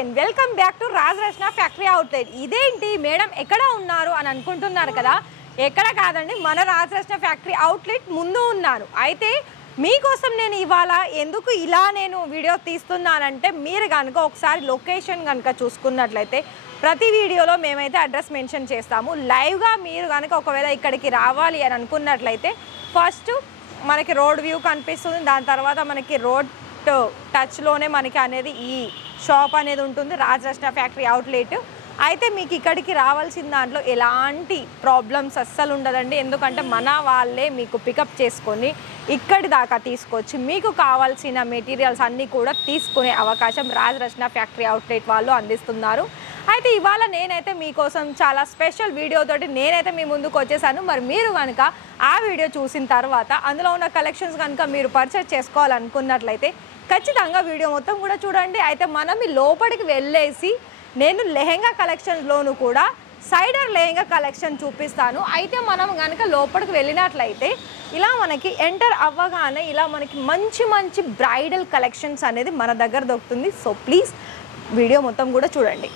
Again welcome back to Rajaratna factory outlet. ఇదేంటి madam ఎక్కడ ఉన్నారు అని అనుకుంటున్నారు కదా, ఎక్కడ కాదండి, మన రాజరత్న ఫ్యాక్టరీ అవుట్లెట్ ముందు ఉన్నాను. అయితే మీకోసం నేను ఇవాళ ఎందుకు ఇలా నేను వీడియో తీస్తున్నానంటే, మీరు కనుక ఒకసారి లొకేషన్ కనుక చూసుకున్నట్లయితే ప్రతి వీడియోలో మేమైతే అడ్రస్ మెన్షన్ చేస్తాము. లైవ్గా మీరు కనుక ఒకవేళ ఇక్కడికి రావాలి అని అనుకున్నట్లయితే ఫస్ట్ మనకి రోడ్ వ్యూ కనిపిస్తుంది, దాని తర్వాత మనకి రోడ్ టచ్లోనే మనకి అనేది ఈ షాప్ అనేది ఉంటుంది, రాజరత్న ఫ్యాక్టరీ అవుట్లెట్. అయితే మీకు ఇక్కడికి రావాల్సిన దాంట్లో ఎలాంటి ప్రాబ్లమ్స్ అస్సలు ఉండదండి, ఎందుకంటే మన వాళ్ళే మీకు పికప్ చేసుకొని ఇక్కడి దాకా తీసుకొచ్చి మీకు కావాల్సిన మెటీరియల్స్ అన్నీ కూడా తీసుకునే అవకాశం రాజరత్న ఫ్యాక్టరీ అవుట్లెట్ వాళ్ళు అందిస్తున్నారు. అయితే ఇవాళ నేనైతే మీకోసం చాలా స్పెషల్ వీడియోతోటి నేనైతే మీ ముందుకు వచ్చేసాను. మరి మీరు కనుక ఆ వీడియో చూసిన తర్వాత అందులో ఉన్న కలెక్షన్స్ కనుక మీరు పర్చేస్ చేసుకోవాలనుకున్నట్లయితే ఖచ్చితంగా వీడియో మొత్తం కూడా చూడండి. అయితే మనం ఈ లోపలికి వెళ్ళేసి నేను లెహెంగా కలెక్షన్స్లోనూ కూడా సైడర్ లెహెంగా కలెక్షన్ చూపిస్తాను. అయితే మనం కనుక లోపలికి వెళ్ళినట్లయితే ఇలా మనకి ఎంటర్ అవ్వగానే ఇలా మనకి మంచి మంచి బ్రైడల్ కలెక్షన్స్ అనేది మన దగ్గర దొరుకుతుంది. సో ప్లీజ్ వీడియో మొత్తం కూడా చూడండి.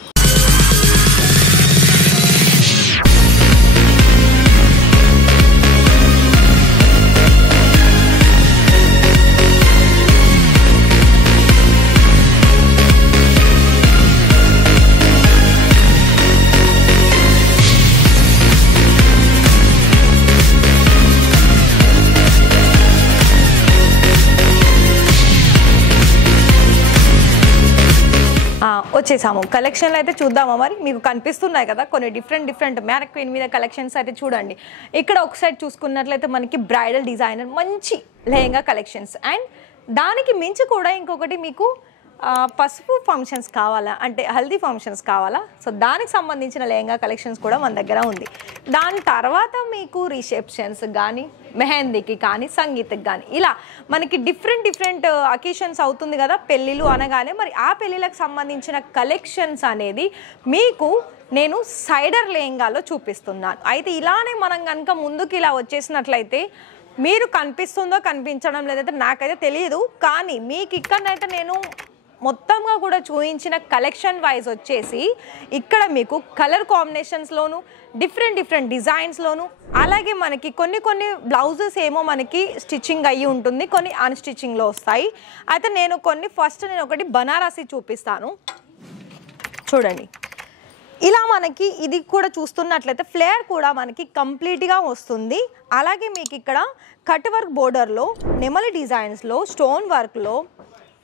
వచ్చేసాము కలెక్షన్లు అయితే చూద్దామా. మరి మీకు కనిపిస్తున్నాయి కదా కొన్ని డిఫరెంట్ మ్యారక్ క్వీన్ మీద కలెక్షన్స్ అయితే చూడండి. ఇక్కడ ఒక సైడ్ చూసుకున్నట్లయితే మనకి బ్రైడల్ డిజైనర్ మంచి లెహంగా కలెక్షన్స్, అండ్ దానికి మించి కూడా ఇంకొకటి మీకు పసుపు ఫంక్షన్స్ కావాలా అంటే హల్దీ ఫంక్షన్స్ కావాలా, సో దానికి సంబంధించిన లెహంగా కలెక్షన్స్ కూడా మన దగ్గర ఉంది. దాని తర్వాత మీకు రిసెప్షన్స్ కానీ మెహందీకి కానీ సంగీత్కి కానీ ఇలా మనకి డిఫరెంట్ అకేషన్స్ అవుతుంది కదా పెళ్ళిళ్ళు అనగానే, మరి ఆ పెళ్ళిళ్ళకి సంబంధించిన కలెక్షన్స్ అనేది మీకు నేను సైడర్ లెహంగాలో చూపిస్తున్నాను. అయితే ఇలానే మనం కనుక ముందుకు ఇలా వచ్చేసినట్లయితే మీరు కనిపిస్తుందో కనిపించడం లేదైతే నాకైతే తెలియదు, కానీ మీకు ఇక్కడనైతే నేను మొత్తంగా కూడా చూపించిన కలెక్షన్ వైజ్ వచ్చేసి ఇక్కడ మీకు కలర్ కాంబినేషన్స్లోను డిఫరెంట్ డిజైన్స్లోను, అలాగే మనకి కొన్ని బ్లౌజెస్ ఏమో మనకి స్టిచ్చింగ్ అయ్యి ఉంటుంది, కొన్ని అన్స్టిచ్చింగ్లో వస్తాయి. అయితే నేను ఫస్ట్ ఒకటి బనారసి చూపిస్తాను చూడండి. ఇలా మనకి ఇది కూడా చూస్తున్నట్లయితే ఫ్లేర్ కూడా మనకి కంప్లీట్గా వస్తుంది. అలాగే మీకు ఇక్కడ కట్ వర్క్ బోర్డర్లో నెమలి డిజైన్స్లో స్టోన్ వర్క్లో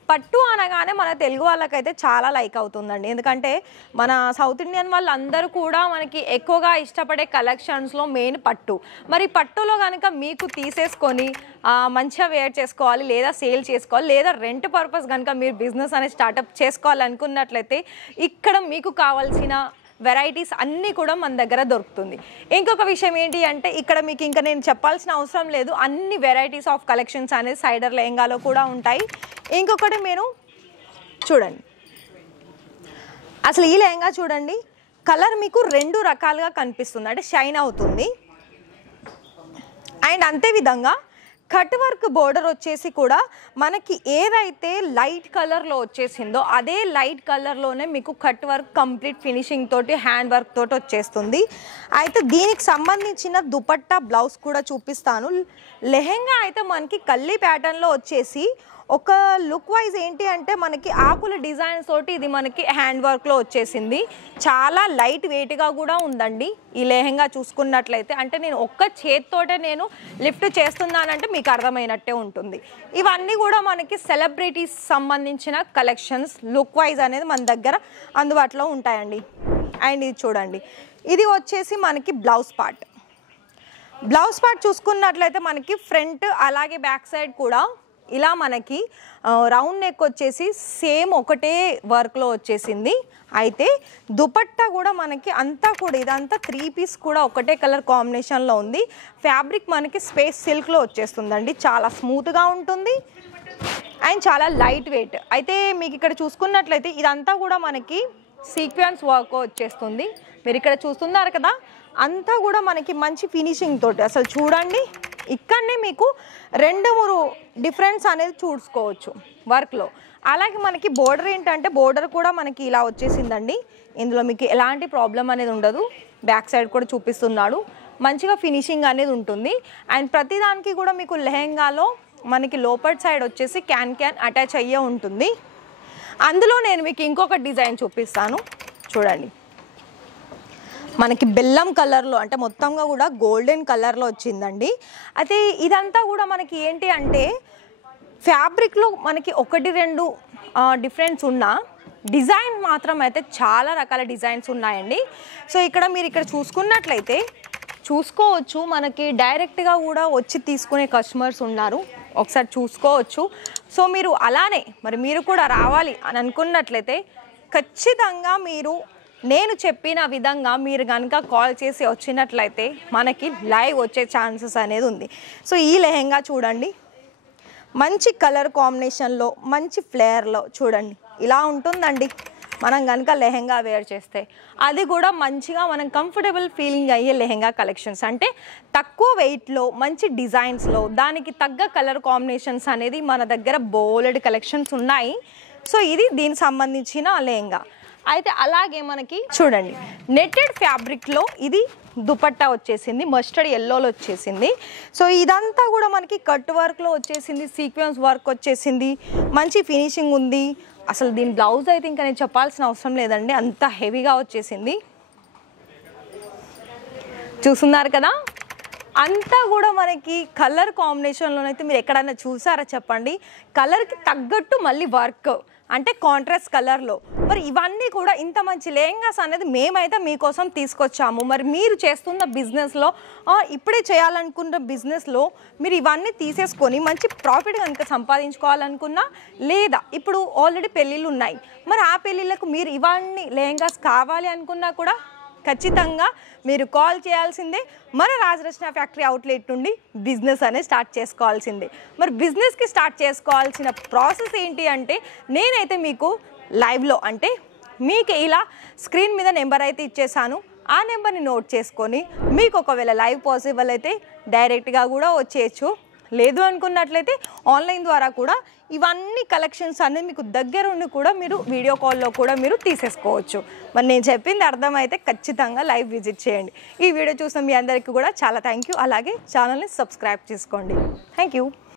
పట్టు అనగానే మన తెలుగు వాళ్ళకైతే చాలా లైక్ అవుతుందండి, ఎందుకంటే మన సౌత్ ఇండియన్ వాళ్ళందరూ కూడా మనకి ఎక్కువగా ఇష్టపడే కలెక్షన్స్లో మెయిన్ పట్టు. మరి పట్టులో కనుక మీకు తీసేసుకొని మంచిగా వేర్ చేసుకోవాలి, లేదా సేల్ చేసుకోవాలి, లేదా రెంట్ పర్పస్ కనుక మీరు బిజినెస్ అనేది స్టార్టప్ చేసుకోవాలనుకున్నట్లయితే ఇక్కడ మీకు కావాల్సిన వెరైటీస్ అన్నీ కూడా మన దగ్గర దొరుకుతుంది. ఇంకొక విషయం ఏంటి అంటే ఇక్కడ మీకు ఇంకా నేను చెప్పాల్సిన అవసరం లేదు, అన్ని వెరైటీస్ ఆఫ్ కలెక్షన్స్ అనేది సైడర్ లెహంగాలో కూడా ఉంటాయి. ఇంకొకటి మీరు చూడండి, అసలు ఈ లెహంగా చూడండి, కలర్ మీకు రెండు రకాలుగా కనిపిస్తుంది, అంటే షైన్ అవుతుంది. అండ్ అంతే విధంగా కట్ వర్క్ బోర్డర్ వచ్చేసి కూడా మనకి ఏదైతే లైట్ కలర్లో వచ్చేసిందో అదే లైట్ కలర్లోనే మీకు కట్ వర్క్ కంప్లీట్ ఫినిషింగ్ తోటి హ్యాండ్ వర్క్ తోటి వచ్చేస్తుంది. అయితే దీనికి సంబంధించిన దుపట్టా బ్లౌజ్ కూడా చూపిస్తాను. లెహెంగా అయితే మనకి కల్లీ ప్యాటర్న్లో వచ్చేసి ఒక లుక్ వైజ్ ఏంటి అంటే మనకి ఆకుల డిజైన్స్ తోటి ఇది మనకి హ్యాండ్ వర్క్లో వచ్చేసింది. చాలా లైట్ వెయిట్గా కూడా ఉందండి ఈ లెహంగా చూసుకున్నట్లయితే, అంటే నేను ఒక్క చేతితోటే నేను లిఫ్ట్ చేస్తున్నానంటే మీకు అర్థమైనట్టే ఉంటుంది. ఇవన్నీ కూడా మనకి సెలబ్రిటీస్ సంబంధించిన కలెక్షన్స్ లుక్ వైజ్ అనేది మన దగ్గర అందుబాటులో ఉంటాయండి. అండ్ ఇది చూడండి, ఇది వచ్చేసి మనకి బ్లౌజ్ పార్ట్ చూసుకున్నట్లయితే మనకి ఫ్రంట్ అలాగే బ్యాక్ సైడ్ కూడా ఇలా మనకి రౌండ్ నెక్ వచ్చేసి సేమ్ ఒకటే వర్క్లో వచ్చేసింది. అయితే దుపట్టా కూడా మనకి అంతా కూడా ఇదంతా 3 పీస్ కూడా ఒకటే కలర్ కాంబినేషన్లో ఉంది. ఫ్యాబ్రిక్ మనకి స్పేస్ సిల్క్లో వచ్చేస్తుందండి, చాలా స్మూత్గా ఉంటుంది అండ్ చాలా లైట్ వెయిట్. అయితే మీకు ఇక్కడ చూసుకున్నట్లయితే ఇదంతా కూడా మనకి సీక్వెన్స్ వర్క్ వచ్చేస్తుంది. మీరు ఇక్కడ చూస్తున్నారు కదా, అంతా కూడా మనకి మంచి ఫినిషింగ్ తోటి అసలు చూడండి ఇక్కడనే మీకు 2-3 డిఫరెన్స్ అనేది చూసుకోవచ్చు వర్క్లో. అలాగే మనకి బోర్డర్ ఏంటంటే బోర్డర్ కూడా మనకి ఇలా వచ్చేసిందండి. ఇందులో మీకు ఎలాంటి ప్రాబ్లం అనేది ఉండదు. బ్యాక్ సైడ్ కూడా చూపిస్తున్నాడు, మంచిగా ఫినిషింగ్ అనేది ఉంటుంది. అండ్ ప్రతిదానికి కూడా మీకు లెహెంగాలో మనకి లోపర్ సైడ్ వచ్చేసి క్యాన్ అటాచ్ అయ్యే ఉంటుంది. అందులో నేను మీకు ఇంకొక డిజైన్ చూపిస్తాను చూడండి. మనకి బెల్లం కలర్లో అంటే మొత్తంగా కూడా గోల్డెన్ కలర్లో వచ్చిందండి. అయితే ఇదంతా కూడా మనకి ఏంటి అంటే ఫ్యాబ్రిక్లో మనకి 1-2 డిఫరెన్స్ ఉన్న డిజైన్ మాత్రం అయితే చాలా రకాల డిజైన్స్ ఉన్నాయండి. సో మీరు ఇక్కడ చూసుకున్నట్లయితే చూసుకోవచ్చు, మనకి డైరెక్ట్గా కూడా వచ్చి తీసుకునే కస్టమర్స్ ఉన్నారు, ఒకసారి చూసుకోవచ్చు. సో మీరు అలానే మీరు కూడా రావాలి అని అనుకున్నట్లయితే ఖచ్చితంగా మీరు నేను చెప్పిన విధంగా మీరు కనుక కాల్ చేసి వచ్చినట్లయితే మనకి లైవ్ వచ్చే ఛాన్సెస్ అనేది ఉంది. సో ఈ లెహెంగా చూడండి, మంచి కలర్ కాంబినేషన్లో మంచి ఫ్లేర్లో చూడండి ఇలా ఉంటుందండి. మనం కనుక లెహెంగా వేర్ చేస్తే అది కూడా మంచిగా మనం కంఫర్టబుల్ ఫీలింగ్ అయ్యే లెహెంగా కలెక్షన్స్, అంటే తక్కువ వెయిట్లో మంచి డిజైన్స్లో దానికి తగ్గ కలర్ కాంబినేషన్స్ అనేది మన దగ్గర బోలెడ్ కలెక్షన్స్ ఉన్నాయి. సో ఇది దీనికి సంబంధించిన లెహెంగా. అయితే అలాగే మనకి చూడండి నెట్టెడ్ ఫ్యాబ్రిక్లో ఇది దుపట్టా వచ్చేసింది, మస్టర్డ్ ఎల్లోలో వచ్చేసింది. సో ఇదంతా కూడా మనకి కట్ వర్క్లో వచ్చేసింది, సీక్వెన్స్ వర్క్ వచ్చేసింది, మంచి ఫినిషింగ్ ఉంది. అసలు దీని బ్లౌజ్ అయితే ఇంకా నేను చెప్పాల్సిన అవసరం లేదండి, అంత హెవీగా వచ్చేసింది. చూస్తున్నారు కదా, అంతా కూడా మనకి కలర్ కాంబినేషన్లోనైతే మీరు ఎక్కడైనా చూసారా చెప్పండి. కలర్కి తగ్గట్టు మళ్ళీ వర్క్ అంటే కాంట్రాస్ట్ కలర్లో. మరి ఇవన్నీ కూడా ఇంత మంచి లెహంగాస్ అనేది మేమైతే మీకోసం తీసుకొచ్చాము. మరి మీరు చేస్తున్న బిజినెస్లో ఇప్పుడే చేయాలనుకున్న బిజినెస్లో మీరు ఇవన్నీ తీసేసుకొని మంచి ప్రాఫిట్ కనుక సంపాదించుకోవాలనుకున్నా, లేదా ఇప్పుడు ఆల్రెడీ పెళ్ళిళ్ళు ఉన్నాయి, మరి ఆ పెళ్ళిళ్ళకు మీరు ఇవన్నీ లెహంగాస్ కావాలి అనుకున్నా కూడా ఖచ్చితంగా మీరు కాల్ చేయాల్సిందే. మన రాజరత్న ఫ్యాక్టరీ అవుట్లెట్ నుండి బిజినెస్ అనేది స్టార్ట్ చేసుకోవాల్సిందే. మరి బిజినెస్కి స్టార్ట్ చేసుకోవాల్సిన ప్రాసెస్ ఏంటి అంటే నేనైతే మీకు లైవ్లో అంటే మీకు ఇలా స్క్రీన్ మీద నెంబర్ అయితే ఇచ్చేసాను, ఆ నెంబర్ని నోట్ చేసుకొని మీకు ఒకవేళ లైవ్ పాసిబుల్ అయితే డైరెక్ట్గా కూడా వచ్చేయచ్చు, లేదు అనుకున్నట్లయితే ఆన్లైన్ ద్వారా కూడా ఇవన్నీ కలెక్షన్స్ అనేది మీకు దగ్గరుండి కూడా మీరు వీడియో కాల్లో కూడా మీరు తీసేసుకోవచ్చు. మరి నేను చెప్పింది అర్థమైతే ఖచ్చితంగా లైవ్ విజిట్ చేయండి. ఈ వీడియో చూసిన మీ అందరికీ కూడా చాలా థ్యాంక్ యూ. అలాగే ఛానల్ని సబ్స్క్రైబ్ చేసుకోండి. Thank you.